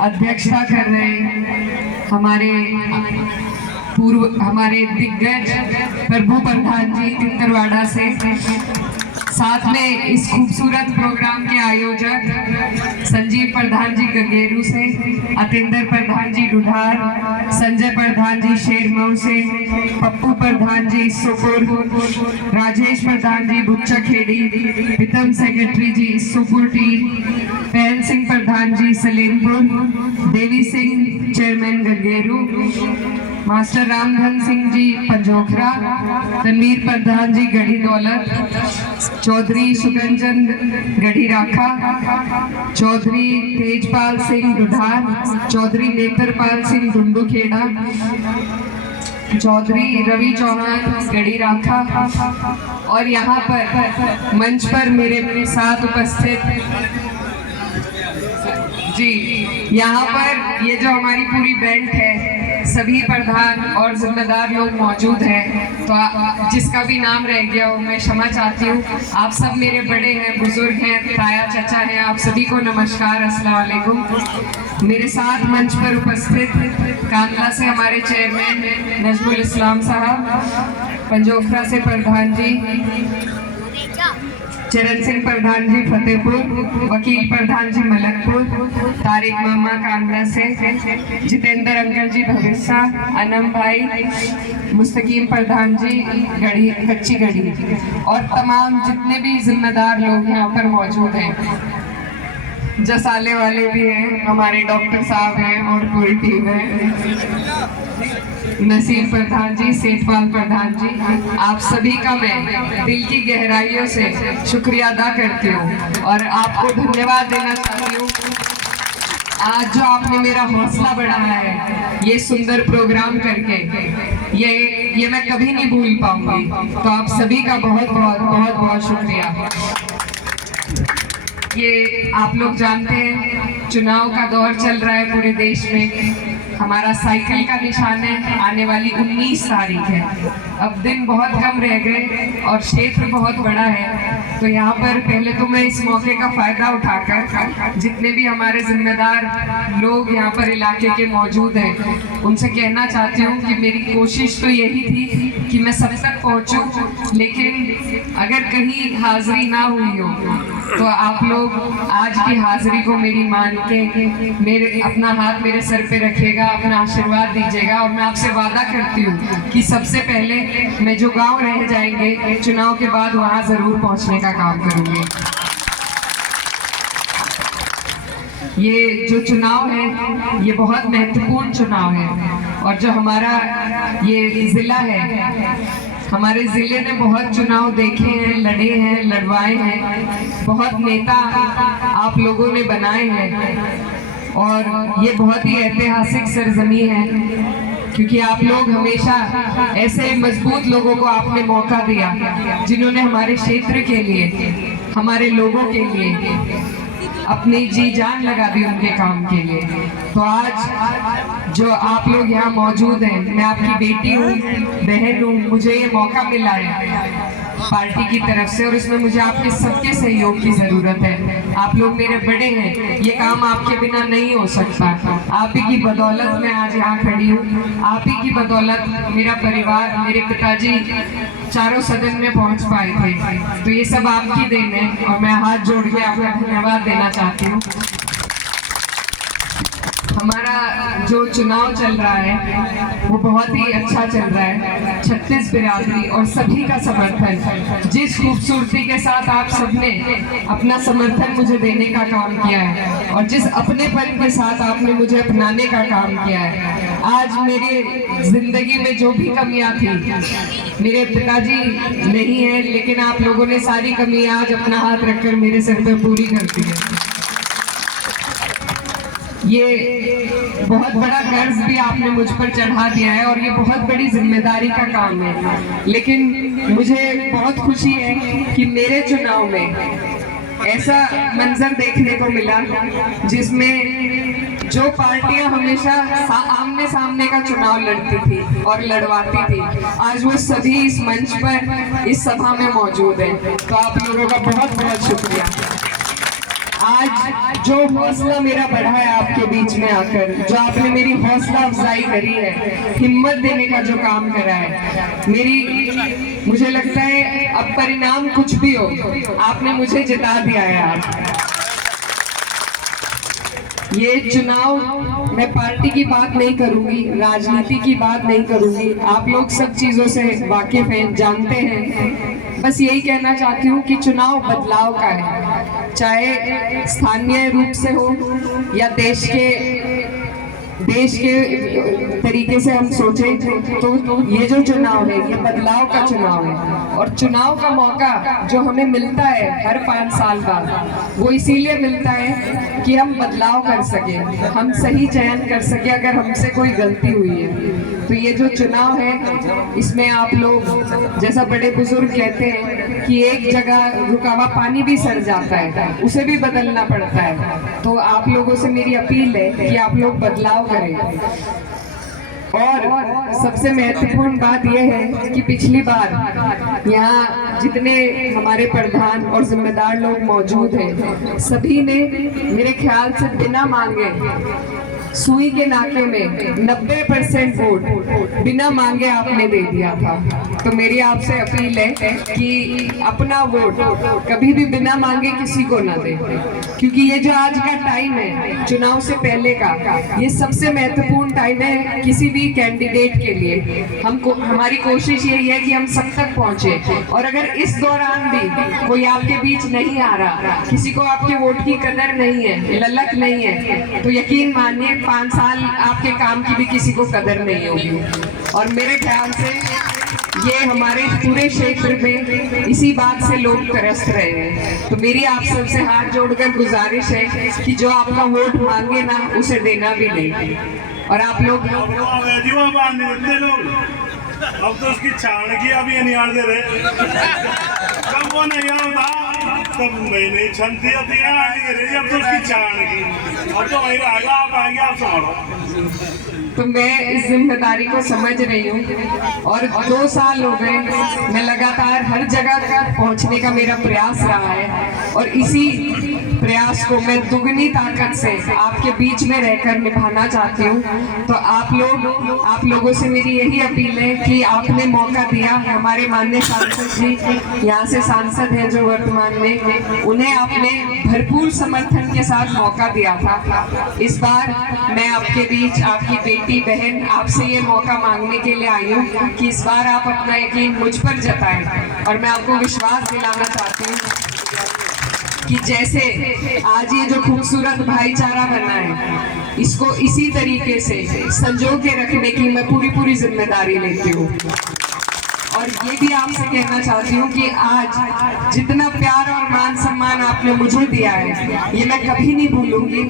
अध्यक्षता कर रहे हैं हमारे दिग्गज प्रभु प्रधान जी तिंदरवाड़ा से, साथ में इस खूबसूरत प्रोग्राम के आयोजक संजीव प्रधान जी गंगेरू से, अतिंदर प्रधान जी डुधार, संजय प्रधान जी शेरमऊ से, पप्पू प्रधान जी सुपुर, राजेश प्रधान जी बुच्चा खेड़ी, प्रीतम सेक्रेटरी जी सुपुर टीम, पहल सिंह प्रधान जी सलेमपुर, देवी सिंह चेयरमैन गंगेरू, मास्टर रामधन सिंह जी पंजोखरा, तनवीर प्रधान जी गढ़ी दौलत, चौधरी सुगंजन गढ़ी राखा, चौधरी तेजपाल सिंह दुधार, चौधरी नेत्रपाल सिंह डुंडूखेड़ा, चौधरी रवि चौहान गढ़ी राखा, और यहाँ पर मंच पर मेरे साथ उपस्थित जी, यहाँ पर ये जो हमारी पूरी बेल्ट है, सभी प्रधान और जिम्मेदार लोग मौजूद हैं, तो जिसका भी नाम रह गया हो मैं क्षमा चाहती हूँ। आप सब मेरे बड़े हैं, बुजुर्ग हैं, ताया चाचा हैं, आप सभी को नमस्कार, अस्सलाम वालेकुम। मेरे साथ मंच पर उपस्थित कांडला से हमारे चेयरमैन नजमुल इस्लाम साहब, पंजोखरा से प्रधान जी चरण सिंह प्रधान जी फतेहपुर, वकील प्रधान जी मलकपुर, तारिक मामा कांडला से, जितेंद्र अंकल जी भविष्य, अनम भाई, मुस्तकीम प्रधान जी गढ़ी कच्ची गढ़ी, और तमाम जितने भी जिम्मेदार लोग यहाँ पर मौजूद हैं, जसाले वाले भी हैं, हमारे डॉक्टर साहब हैं और पूरी टीम है, नसीर प्रधान जी, सेठपाल प्रधान जी, आप सभी का मैं दिल की गहराइयों से शुक्रिया अदा करती हूँ और आपको धन्यवाद देना चाहती हूँ। आज जो आपने मेरा हौसला बढ़ाया है ये सुंदर प्रोग्राम करके, ये मैं कभी नहीं भूल पाऊंगी, तो आप सभी का बहुत बहुत बहुत बहुत शुक्रिया। ये आप लोग जानते हैं चुनाव का दौर चल रहा है पूरे देश में, हमारा साइकिल का निशान है, आने वाली 19 तारीख है, अब दिन बहुत कम रह गए और क्षेत्र बहुत बड़ा है, तो यहाँ पर पहले तो मैं इस मौके का फायदा उठाकर जितने भी हमारे जिम्मेदार लोग यहाँ पर इलाके के मौजूद हैं उनसे कहना चाहती हूँ कि मेरी कोशिश तो यही थी कि मैं सब तक पहुँचूँ, लेकिन अगर कहीं हाजिरी ना हुई हो तो आप लोग आज की हाजिरी को मेरी मान के अपना हाथ मेरे सर पे रखिएगा, अपना आशीर्वाद दीजिएगा, और मैं आपसे वादा करती हूँ कि सबसे पहले मैं जो गांव रह जाएंगे चुनाव के बाद वहां जरूर पहुंचने का काम करूंगी। ये जो चुनाव है ये बहुत महत्वपूर्ण चुनाव है, और जो हमारा ये जिला है, हमारे जिले ने बहुत चुनाव देखे हैं, लड़े हैं, लड़वाए हैं, बहुत नेता आप लोगों ने बनाए हैं, और ये बहुत ही ऐतिहासिक सरजमी है क्योंकि आप लोग हमेशा ऐसे मजबूत लोगों को आपने मौका दिया जिन्होंने हमारे क्षेत्र के लिए, हमारे लोगों के लिए अपनी जी जान लगा दी उनके काम के लिए। तो आज जो आप लोग यहाँ मौजूद हैं, मैं आपकी बेटी हूँ, बहन हूँ, मुझे ये मौका मिला है पार्टी की तरफ से, और इसमें मुझे आपके सबके सहयोग की जरूरत है। आप लोग मेरे बड़े हैं, ये काम आपके बिना नहीं हो सकता, आप ही की बदौलत मैं आज यहाँ खड़ी हूँ, आप ही की बदौलत मेरा परिवार, मेरे पिताजी चारों सदन में पहुंच पाए थे, तो ये सब आपकी देन है और मैं हाथ जोड़ के आपका धन्यवाद देना चाहती हूँ। हमारा जो चुनाव चल रहा है वो बहुत ही अच्छा चल रहा है, 36 बिरादरी और सभी का समर्थन, जिस खूबसूरती के साथ आप सबने अपना समर्थन मुझे देने का काम किया है और जिस अपनेपन के साथ आपने मुझे अपनाने का काम किया है। आज मेरी जिंदगी में जो भी कमियां थी, मेरे पिताजी नहीं है, लेकिन आप लोगों ने सारी कमियां आज अपना हाथ रखकर मेरे सर पे पूरी कर दी है। ये बहुत बड़ा कर्ज भी आपने मुझ पर चढ़ा दिया है और ये बहुत बड़ी जिम्मेदारी का काम है, लेकिन मुझे बहुत खुशी है कि मेरे चुनाव में ऐसा मंजर देखने को मिला जिसमें जो पार्टियां हमेशा आमने सामने का चुनाव लड़ती थी और लड़वाती थी, आज वो सभी इस मंच पर, इस सभा में मौजूद हैं। तो आप लोगों का बहुत बहुत शुक्रिया। आज जो हौसला मेरा बढ़ा है आपके बीच में आकर, जो आपने मेरी हौसला अफजाई करी है, हिम्मत देने का जो काम करा है, मुझे लगता है अब परिणाम कुछ भी हो, आपने मुझे जिता दिया है आज। ये चुनाव, मैं पार्टी की बात नहीं करूंगी, राजनीति की बात नहीं करूंगी, आप लोग सब चीजों से वाकिफ हैं, जानते हैं। बस यही कहना चाहती हूँ कि चुनाव बदलाव का है, चाहे स्थानीय रूप से हो या देश के तरीके से हम सोचें तो ये जो चुनाव है ये बदलाव का चुनाव है। और चुनाव का मौका जो हमें मिलता है हर 5 साल बाद, वो इसीलिए मिलता है कि हम बदलाव कर सके, हम सही चयन कर सके अगर हमसे कोई गलती हुई है। तो ये जो चुनाव है इसमें आप लोग, जैसा बड़े बुजुर्ग कहते हैं कि एक जगह रुका हुआ पानी भी सर जाता है, उसे भी बदलना पड़ता है। तो आप लोगों से मेरी अपील है कि आप लोग बदलाव करें। और सबसे महत्वपूर्ण बात यह है कि पिछली बार यहाँ जितने हमारे प्रधान और जिम्मेदार लोग मौजूद हैं, सभी ने मेरे ख्याल से बिना मांगे सुई के नाके में 90% वोट बिना मांगे आपने दे दिया था। तो मेरी आपसे अपील है कि अपना वोट कभी भी बिना मांगे किसी को ना दे, क्योंकि ये जो आज का टाइम है चुनाव से पहले का, ये सबसे महत्वपूर्ण टाइम है किसी भी कैंडिडेट के लिए। हमारी कोशिश यही है कि हम सब तक पहुंचे, और अगर इस दौरान भी कोई आपके बीच नहीं आ रहा, किसी को आपके वोट की कदर नहीं है, ललक नहीं है, तो यकीन मानिए 5 साल आपके काम की भी किसी को कदर नहीं होगी। और मेरे ख्याल से ये हमारे पूरे क्षेत्र में इसी बात से लोग तरस रहे हैं। तो मेरी आप सबसे हाथ जोड़कर गुजारिश है कि जो आपका वोट मांगे ना, उसे देना भी नहीं। और आप लोग अब तो उसकी छाण की अभी नहीं दे रहे, कब वो नहीं आता तब नहीं छनती होती है, अब तो उसकी छाण की, अब तो वही रहेगा, आप आएंगे आप संभालो। तो मैं इस जिम्मेदारी को समझ रही हूँ, और 2 साल हो गए मैं लगातार हर जगह तक पहुँचने का मेरा प्रयास रहा है, और इसी प्रयास को मैं दुगनी ताकत से आपके बीच में रहकर निभाना चाहती हूँ। तो आप लोगों से मेरी यही अपील है कि आपने मौका दिया, हमारे माननीय सांसद जी यहाँ से सांसद हैं जो वर्तमान में, उन्हें आपने भरपूर समर्थन के साथ मौका दिया था। इस बार मैं आपके बीच, आपकी बेटी बहन, आपसे ये मौका मांगने के लिए आई हूँ कि इस बार आप अपना यकीन मुझ पर जताएं, और मैं आपको विश्वास दिलाना चाहती हूँ कि जैसे आज ये जो खूबसूरत भाईचारा बना है, इसको इसी तरीके से संजो के रखने की मैं पूरी जिम्मेदारी लेती हूँ। और ये भी आपसे कहना चाहती हूँ कि आज जितना प्यार और मान सम्मान आपने मुझे दिया है, ये मैं कभी नहीं भूलूंगी।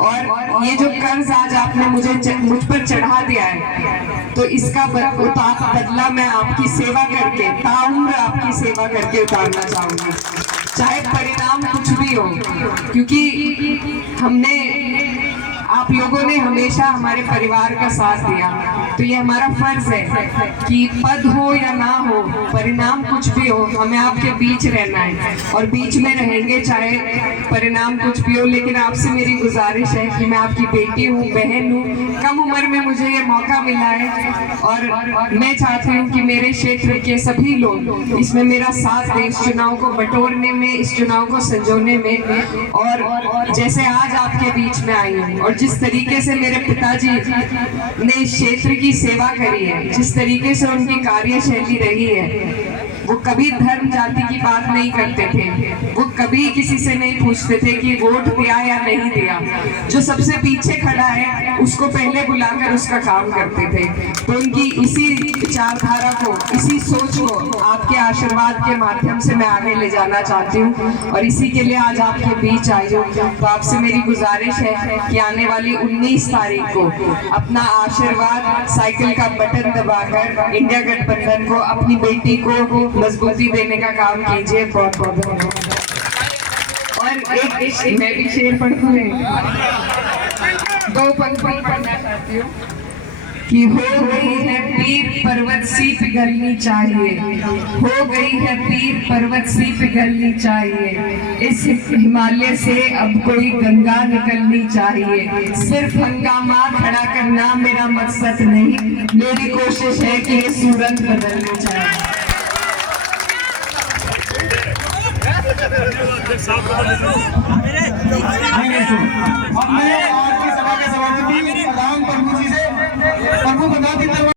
और ये जो कर्ज आज आपने मुझ पर चढ़ा दिया है, तो इसका बदला मैं आपकी सेवा करके, ताउम्र आपकी सेवा करके उतारना चाहूंगी, चाहे परिणाम कुछ भी हो। क्योंकि आप लोगों ने हमेशा हमारे परिवार का साथ दिया, तो ये हमारा फर्ज है कि पद हो या ना हो, परिणाम कुछ भी हो, हमें आपके बीच रहना है, और बीच में रहेंगे चाहे परिणाम कुछ भी हो। लेकिन आपसे मेरी गुजारिश है कि मैं आपकी बेटी हूँ, बहन हूँ, कम उम्र में मुझे ये मौका मिला है, और मैं चाहती हूँ कि मेरे क्षेत्र के सभी लोग इसमें मेरा साथ दें, इस चुनाव को बटोरने में, इस चुनाव को संजोने में। और जैसे आज आपके बीच में आई हूँ, और जिस तरीके से मेरे पिताजी ने इस क्षेत्र की सेवा करी है, जिस तरीके से उनकी कार्यशैली रही है, वो कभी धर्म जाति की बात नहीं करते थे, वो कभी किसी से नहीं पूछते थे कि वोट दिया या नहीं दिया, जो सबसे पीछे खड़ा है उसको पहले बुलाकर उसका काम करते थे। तो उनकी इसी विचारधारा को, इसी सोच को आपके आशीर्वाद के माध्यम से मैं आगे ले जाना चाहती हूँ, और इसी के लिए आज आपके बीच आई हूँ। तो आपसे मेरी गुजारिश है कि आने वाली 19 तारीख को अपना आशीर्वाद साइकिल का बटन दबाकर इंडिया गठबंधन को, अपनी बेटी को मजबूती देने का काम कीजिए। बहुत बहुत धन्यवाद। और एक मैं भी शेर पढ़ दूं, 2 पंक्ति पढ़ना चाहती हूँ। कि हो गई है पीर पर्वत सी पिघलनी चाहिए, हो गई है पीर पर्वत सी पिघलनी चाहिए, इस हिमालय से अब कोई गंगा निकलनी चाहिए। सिर्फ हंगामा खड़ा करना मेरा मकसद नहीं, मेरी कोशिश है कि ये सूरत बदलनी चाहिए। अब मैं